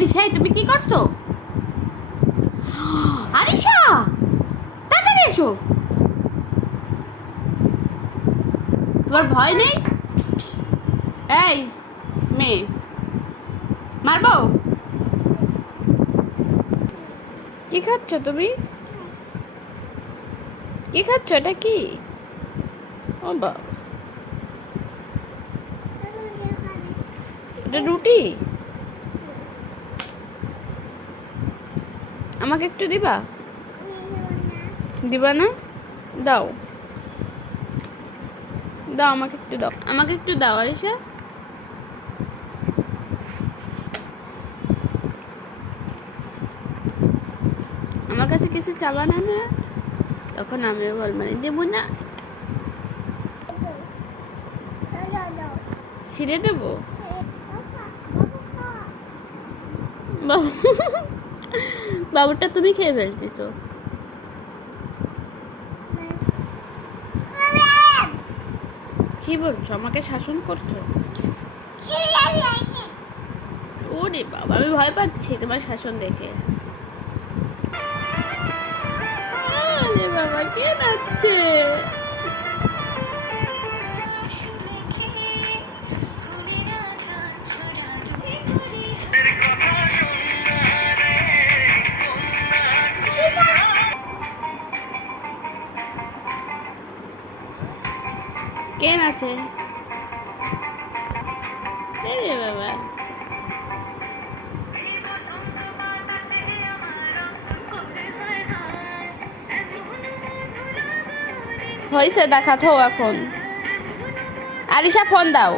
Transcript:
আরিশা, তুমি কি করছো? আরিশা, তাড়াতাড়ি এসো। তোমার ভয় নেই? এই মেয়ে, মারবো? কি খাচ্ছ তুমি? কি খাচ্ছ? এটা কি? ও বাবা, এটা রুটি? আমাকে একটু দিবা? দিবা না? দাও দাও, আমাকে একটু দাও, আমাকে একটু দাও আরিশা। আমার কাছে কিছু চাবা না না, তখন আমিও বলবো না দেবো না। ছিঁড়ে দেবো? বাবুটা তুমি খেয়ে ফেলতেছো। কি বলছো? আমাকে শাসন করছো? ওরে বাবা, আমি ভয় পাচ্ছি তোমার শাসন দেখে। আরে বাবা, কে নাচছে? কে নাচে? আরে বাবা, হয়েছে, দেখাতো এখন। আরিশা ফোন দাও।